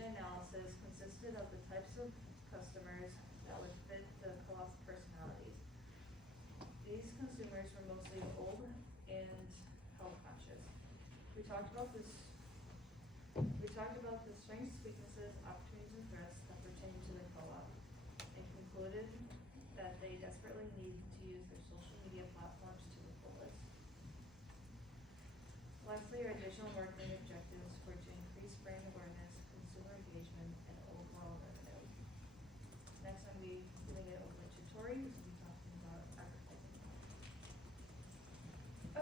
segmentation analysis consisted of the types of customers that would fit the co-op's personalities. These consumers were mostly old and health conscious. We talked about the strengths, weaknesses, opportunities, and threats that pertain to the co-op, and concluded that they desperately need to use their social media platforms to the fullest. Lastly, our additional marketing objectives were to increase brand awareness, consumer engagement, and overall revenue. Next, I'm going to be giving it over to Tori, who's going to be talking about advertising.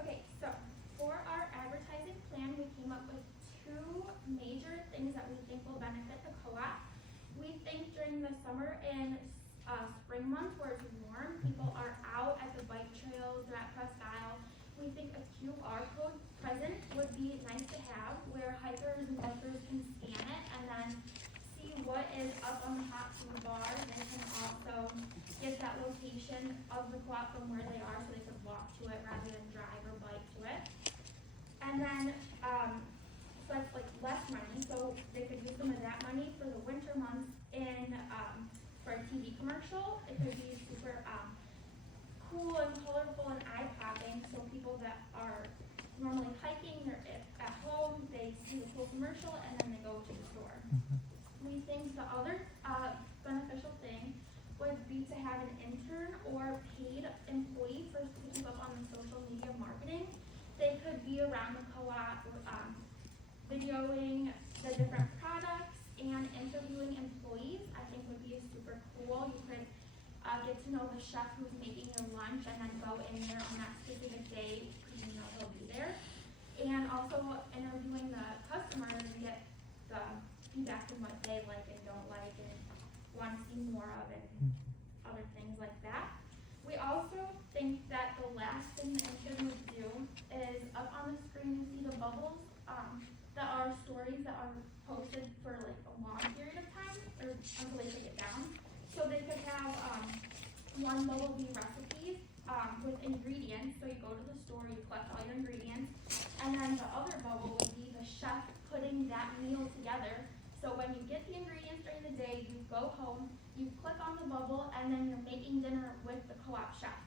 Okay, so for our advertising plan, we came up with two major things that we think will benefit the co-op. We think during the summer and spring months where it's warm, people are out at the bike trails, they're at Presque Isle. We think a QR code present would be nice to have where hikers and bikers can scan it and then see what is up on the hot food bar. They can also get that location of the co-op from where they are so they can walk to it rather than drive or bike to it. And then, so that's like less money, so they could use some of that money for the winter months in, for a TV commercial. It could be super cool and colorful and eye-popping, so people that are normally hiking, they're at home, they see the cool commercial, and then they go to the store. We think the other beneficial thing would be to have an intern or paid employee to keep up on the social media marketing. They could be around the co-op, videoing the different products and interviewing employees. I think would be super cool. You could get to know the chef who's making your lunch and then go in there on that specific day because you know he'll be there. And also interviewing the customers and get the feedback from what they like and don't like and want to see more of and other things like that. We also think that the last thing the intern would do is up on the screen you see the bubbles that are stories that are posted for like a long period of time or until they take it down. So they could have one bubble be recipes with ingredients. So you go to the store, you collect all your ingredients, and then the other bubble would be the chef putting that meal together. So when you get the ingredients during the day, you go home, you click on the bubble, and then you're making dinner with the co-op chef,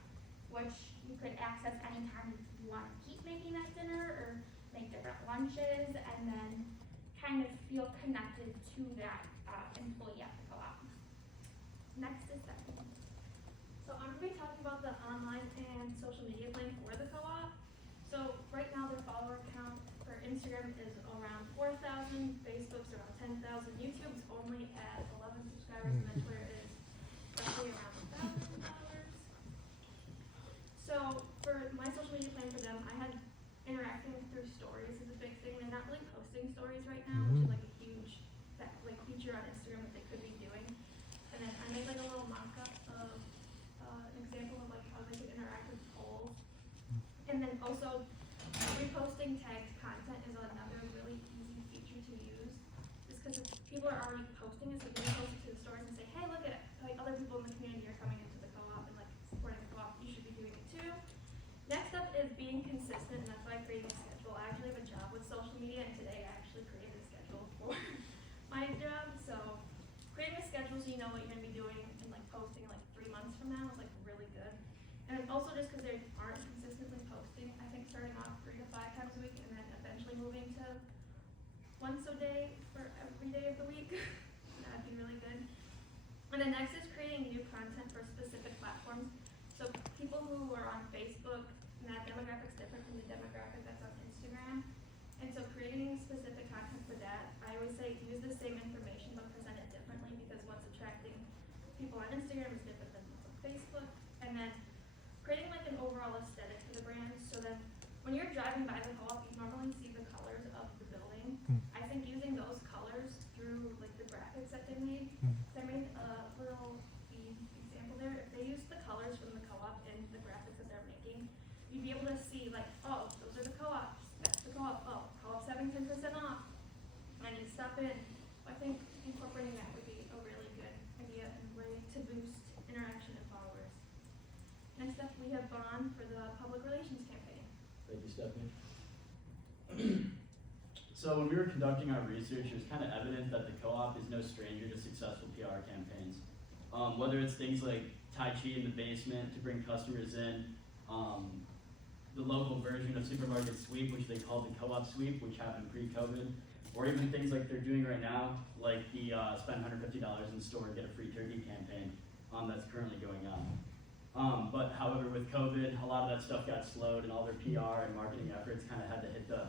which you could access anytime you want to keep making that dinner or make different lunches, and then kind of feel connected to that employee at the co-op. Next is Stephanie. So I'm going to be talking about the online and social media plan for the co-op. So right now their follower count for Instagram is around 4,000, Facebook's around 10,000, YouTube's only at 11 subscribers, and then Twitter is roughly around 1,000 followers. So for my social media plan for them, I had interacting through stories is a big thing. They're not really posting stories right now, which is like a huge feature on Instagram that they could be doing. And then I made like a little mock-up of an example of like how they could interact with polls. And then also reposting tagged content is another really easy feature to use. Just because people are already posting it, so they can post it to the stories and say, hey, look at it. Like other people in the community are coming into the co-op and like supporting the co-op. You should be doing it too. Next up is being consistent, and that's why I created a schedule. I actually have a job with social media, and today I actually created a schedule for my job. So creating a schedule so you know what you're going to be doing and like posting like 3 months from now is like really good. And then also just because they aren't consistently posting, I think starting off 3 to 5 times a week and then eventually moving to once a day for every day of the week, that'd be really good. And then next is creating new content for specific platforms. So people who are on Facebook, and that demographic's different from the demographic that's on Instagram. And so creating specific content for that, I always say use the same information but present it differently because what's attracting people on Instagram is different than what's on Facebook. And then creating like an overall aesthetic for the brand so that when you're driving by the co-op, you normally see the colors of the building. I think using those colors through like the graphics that they made, they made a little example there. If they use the colors from the co-op in the graphics that they're making, you'd be able to see like, oh, those are the co-ops, that's the co-op, oh, co-op's having 10% off, I need to stop in. I think incorporating that would be a really good idea and way to boost interaction and followers. Next up, we have Bond for the public relations campaign. Thank you, Stephanie. So when we were conducting our research, it was kind of evident that the co-op is no stranger to successful PR campaigns. Whether it's things like Tai Chi in the basement to bring customers in, the local version of Supermarket Sweep, which they call the co-op sweep, which happened pre-COVID, or even things like they're doing right now, like the spend $150 in the store and get a free turkey campaign that's currently going on. But however, with COVID, a lot of that stuff got slowed and all their PR and marketing efforts kind of had to hit the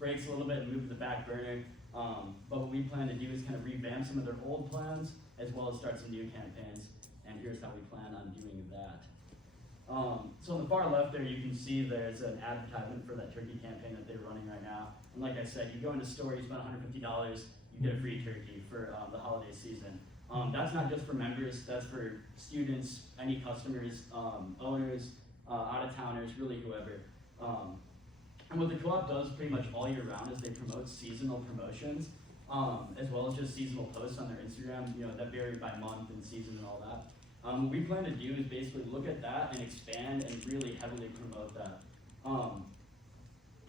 brakes a little bit and move to the back burner. But what we plan to do is kind of revamp some of their old plans as well as start some new campaigns. And here's how we plan on doing that. So on the far left there, you can see there's an advertisement for that turkey campaign that they're running right now. And like I said, you go in the store, you spend $150, you get a free turkey for the holiday season. That's not just for members, that's for students, any customers, owners, out-of-towners, really whoever. And what the co-op does pretty much all year round is they promote seasonal promotions, as well as just seasonal posts on their Instagram, that vary by month and season and all that. What we plan to do is basically look at that and expand and really heavily promote that.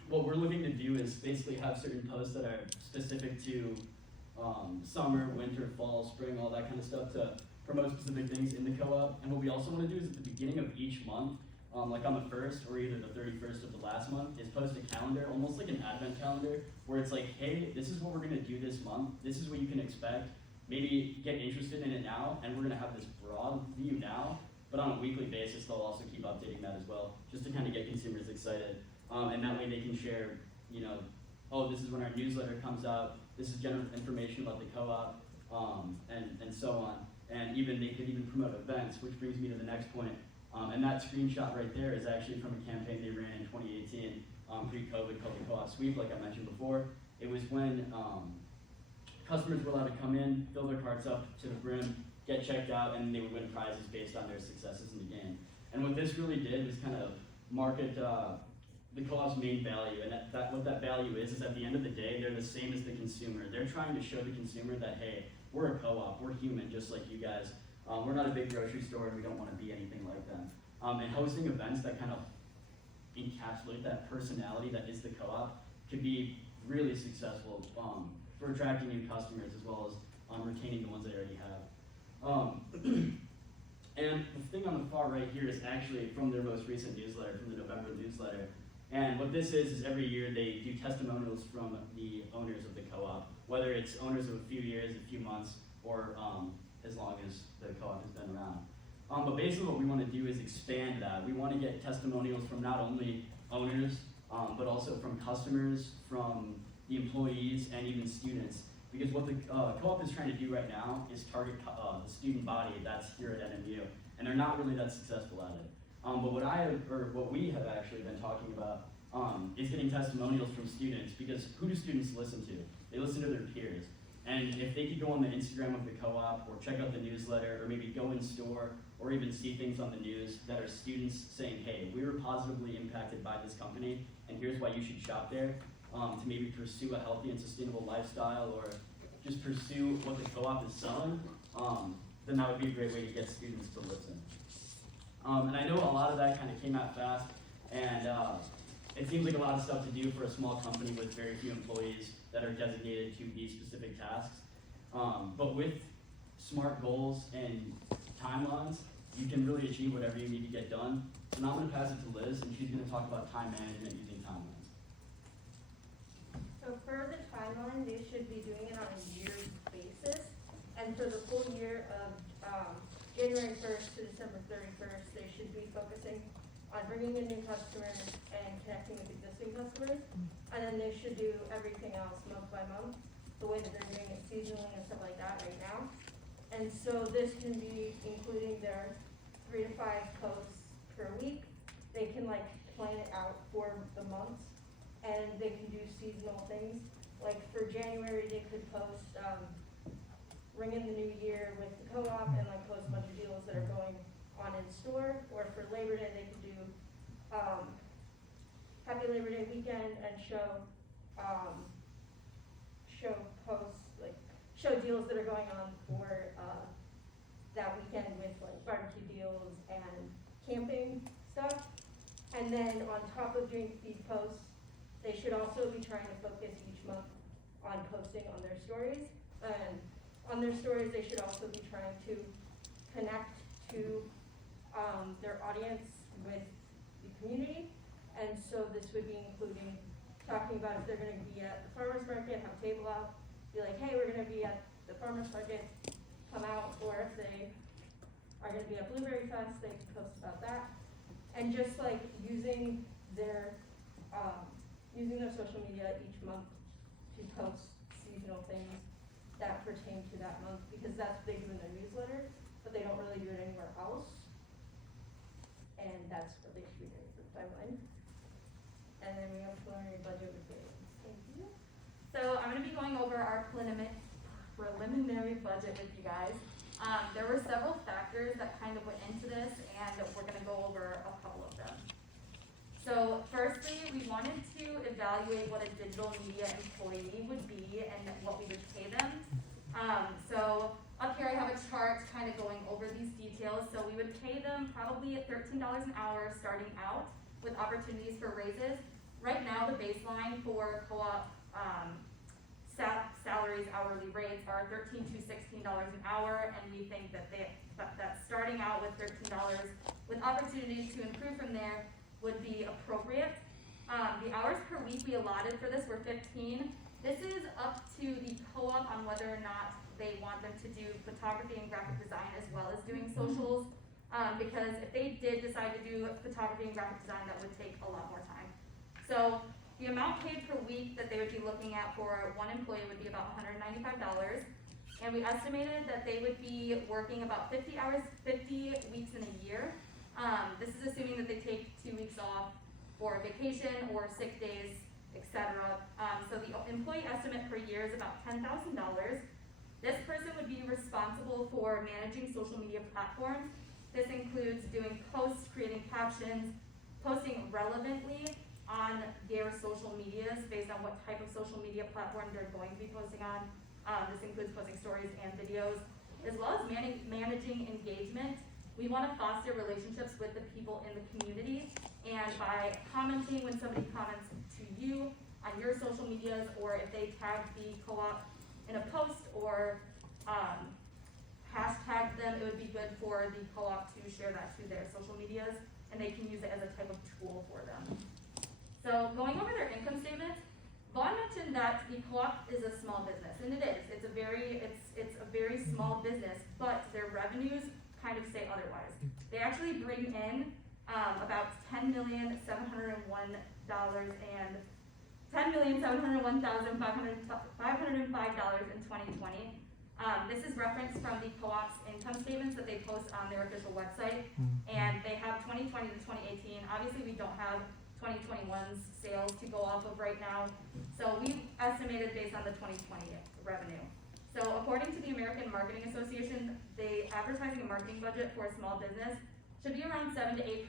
What we're looking to do is basically have certain posts that are specific to summer, winter, fall, spring, all that kind of stuff to promote specific things in the co-op. And what we also want to do is at the beginning of each month, like on the 1st or either the 31st of the last month, is post a calendar, almost like an advent calendar, where it's like, hey, this is what we're going to do this month. This is what you can expect. Maybe get interested in it now, and we're going to have this broad view now, but on a weekly basis, they'll also keep updating that as well, just to kind of get consumers excited. And that way they can share, oh, this is when our newsletter comes out, this is general information about the co-op, and so on. And even they could even promote events, which brings me to the next point. And that screenshot right there is actually from a campaign they ran in 2018, pre-COVID, called the Co-op Sweep, like I mentioned before. It was when customers were allowed to come in, fill their carts up to the brim, get checked out, and they would win prizes based on their successes in the game. And what this really did was kind of market the co-op's main value, and what that value is at the end of the day, they're the same as the consumer. They're trying to show the consumer that, hey, we're a co-op, we're human just like you guys. We're not a big grocery store and we don't want to be anything like them. And hosting events that kind of encapsulate that personality that is the co-op could be really successful for attracting new customers as well as retaining the ones they already have. And the thing on the far right here is actually from their most recent newsletter, from the November newsletter. And what this is every year they do testimonials from the owners of the co-op, whether it's owners of a few years, a few months, or as long as the co-op has been around. But basically what we want to do is expand that. We want to get testimonials from not only owners, but also from customers, from the employees, and even students. Because what the co-op is trying to do right now is target the student body that's here at NMU, and they're not really that successful at it. But what we have actually been talking about is getting testimonials from students, because who do students listen to? They listen to their peers. And if they could go on the Instagram of the co-op, or check out the newsletter, or maybe go in store, or even see things on the news that are students saying, hey, we were positively impacted by this company, and here's why you should shop there, to maybe pursue a healthy and sustainable lifestyle, or just pursue what the co-op is selling, then that would be a great way to get students to listen. And I know a lot of that kind of came out fast, and it seems like a lot of stuff to do for a small company with very few employees that are designated to these specific tasks. But with smart goals and timelines, you can really achieve whatever you need to get done. So now I'm going to pass it to Liz, and she's going to talk about time management using timelines. So for the timeline, they should be doing it on a yearly basis. And for the full year of January 1st to December 31st, they should be focusing on bringing in new customers and connecting with existing customers. And then they should do everything else month by month, the way that they're doing it seasonally and stuff like that right now. And so this can be including their 3 to 5 posts per week. They can plan it out for the months, and they can do seasonal things. Like for January, they could post ring in the new year with the co-op and post a bunch of deals that are going on in store. Or for Labor Day, they could do Happy Labor Day weekend and show posts, show deals that are going on for that weekend with barbecue deals and camping stuff. And then on top of doing feed posts, they should also be trying to focus each month on posting on their stories. And on their stories, they should also be trying to connect to their audience with the community. And so this would be including talking about if they're gonna be at the farmer's market, have a table out, be like, hey, we're gonna be at the farmer's market, come out, or if they are gonna be at Blueberry Fest, they can post about that. And just like using their social media each month to post seasonal things that pertain to that month, because that's big in their newsletter, but they don't really do it anywhere else. And that's what they should be doing for the timeline. And then we have preliminary budget with Dave. Thank you. So I'm gonna be going over our preliminary budget with you guys. There were several factors that kind of went into this, and we're gonna go over a couple of them. So firstly, we wanted to evaluate what a digital media employee would be and what we would pay them. So up here I have a chart kind of going over these details. So we would pay them probably at $13 an hour starting out with opportunities for raises. Right now, the baseline for co-op salaries, hourly rates are $13 to $16 an hour, and we think that that starting out with $13 with opportunities to improve from there would be appropriate. The hours per week we allotted for this were 15. This is up to the co-op on whether or not they want them to do photography and graphic design as well as doing socials, because if they did decide to do photography and graphic design, that would take a lot more time. So the amount paid per week that they would be looking at for one employee would be about $195, and we estimated that they would be working about 50 weeks in a year. This is assuming that they take 2 weeks off for vacation or sick days, etc. So the employee estimate per year is about $10,000. This person would be responsible for managing social media platforms. This includes doing posts, creating captions, posting relevantly on their social medias based on what type of social media platform they're going to be posting on. This includes posting stories and videos, as well as managing engagement. We want to foster relationships with the people in the community, and by commenting when somebody comments to you on your social medias, or if they tag the co-op in a post or hashtag them, it would be good for the co-op to share that to their social medias, and they can use it as a type of tool for them. So going over their income statement, Vaughn mentioned that the co-op is a small business, and it is. It's a very small business, but their revenues kind of say otherwise. They actually bring in about $10,701,500 in 2020. This is referenced from the co-op's income statements that they post on their official website, and they have 2020 to 2018. Obviously, we don't have 2021's sales to go off of right now, so we estimated based on the 2020 revenue. So according to the American Marketing Association, the advertising and marketing budget for a small business should be around 7 to 8%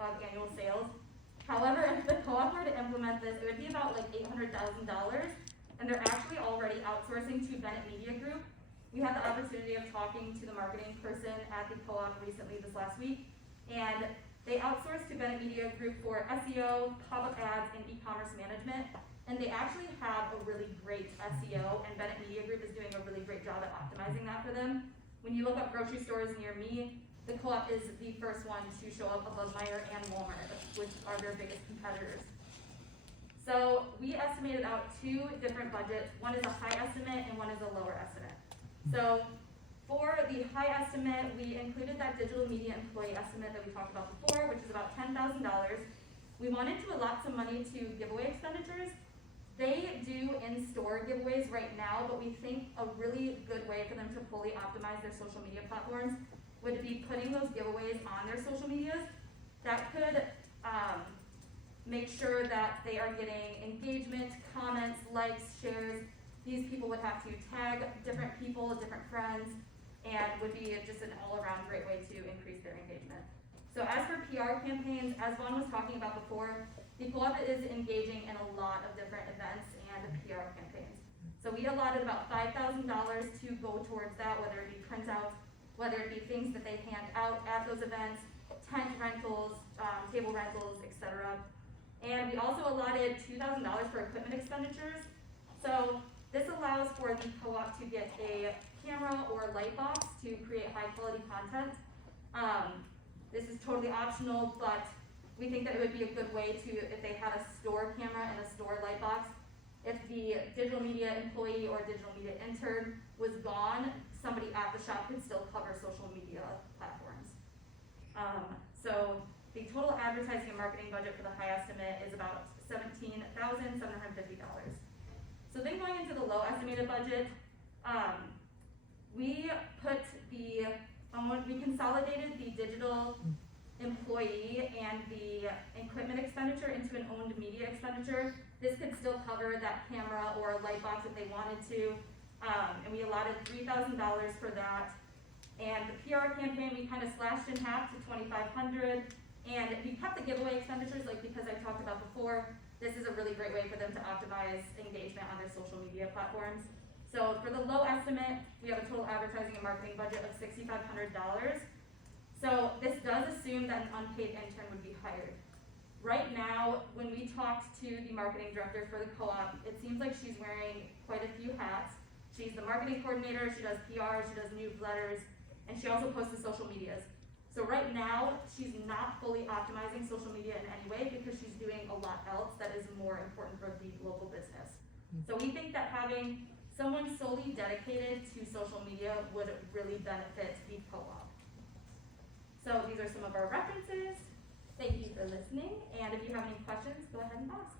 of annual sales. However, if the co-op were to implement this, it would be about like $800,000, and they're actually already outsourcing to Bennett Media Group. We had the opportunity of talking to the marketing person at the co-op recently this last week, and they outsourced to Bennett Media Group for SEO, pop-up ads, and e-commerce management. And they actually have a really great SEO, and Bennett Media Group is doing a really great job at optimizing that for them. When you look up grocery stores near me, the co-op is the first one to show up above Meijer and Walmart, which are their biggest competitors. So we estimated out 2 different budgets. One is a high estimate and one is a lower estimate. So for the high estimate, we included that digital media employee estimate that we talked about before, which is about $10,000. We wanted to allot some money to giveaway expenditures. They do in-store giveaways right now, but we think a really good way for them to fully optimize their social media platforms would be putting those giveaways on their social medias. That could make sure that they are getting engagement, comments, likes, shares. These people would have to tag different people, different friends, and would be just an all-around great way to increase their engagement. So as for PR campaigns, as Vaughn was talking about before, the co-op is engaging in a lot of different events and PR campaigns. So we allotted about $5,000 to go towards that, whether it be printouts, whether it be things that they hand out at those events, tent rentals, table rentals, etc. And we also allotted $2,000 for equipment expenditures. So This allows for the co-op to get a camera or light box to create high quality content. This is totally optional, but we think that it would be a good way to, if they had a store camera and a store light box, if the digital media employee or digital media intern was gone, somebody at the shop could still cover social media platforms. So the total advertising and marketing budget for the high estimate is about $17,750. So then going into the low estimated budget, we consolidated the digital employee and the equipment expenditure into an owned media expenditure. This could still cover that camera or light box if they wanted to, and we allotted $3,000 for that. And the PR campaign, we kind of slashed in half to $2,500, and we kept the giveaway expenditures, like because I talked about before, this is a really great way for them to optimize engagement on their social media platforms. So for the low estimate, we have a total advertising and marketing budget of $6,500. So this does assume that an unpaid intern would be hired. Right now, when we talked to the marketing director for the co-op, it seems like she's wearing quite a few hats. She's the marketing coordinator, she does PR, she does newsletters, and she also posts to social medias. So right now, she's not fully optimizing social media in any way because she's doing a lot else that is more important for the local business. So we think that having someone solely dedicated to social media would really benefit the co-op. So these are some of our references. Thank you for listening, and if you have any questions, go ahead and ask.